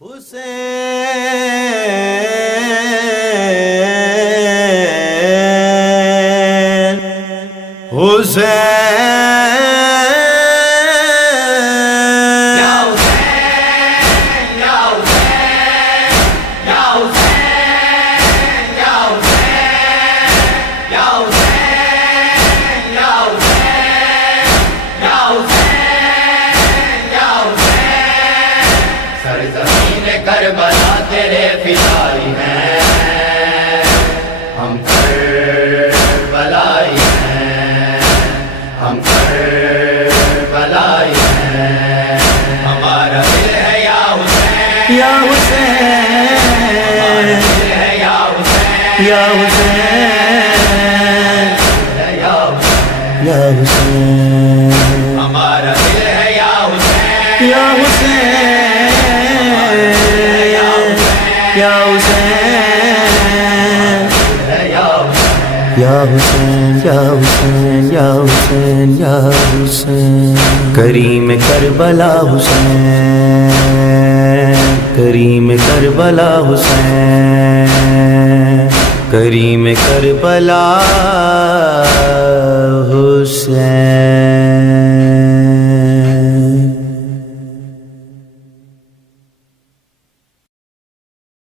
حسین کربلا تیرے فدائی ہیں، ہم کربلائی ہیں، ہم کربلائی ہیں، ہمارا دل ہے یا حسین یا حسین، ہمارا دل ہے یا حسین یا حسین، یا حسین، ہمارا دل ہے یا حسین یا حسین، یا حسین، یا حسین، یا حسین، یا حسین، یا حسین، کریم کربلا حسین، کریم کربلا حسین، کریم کربلا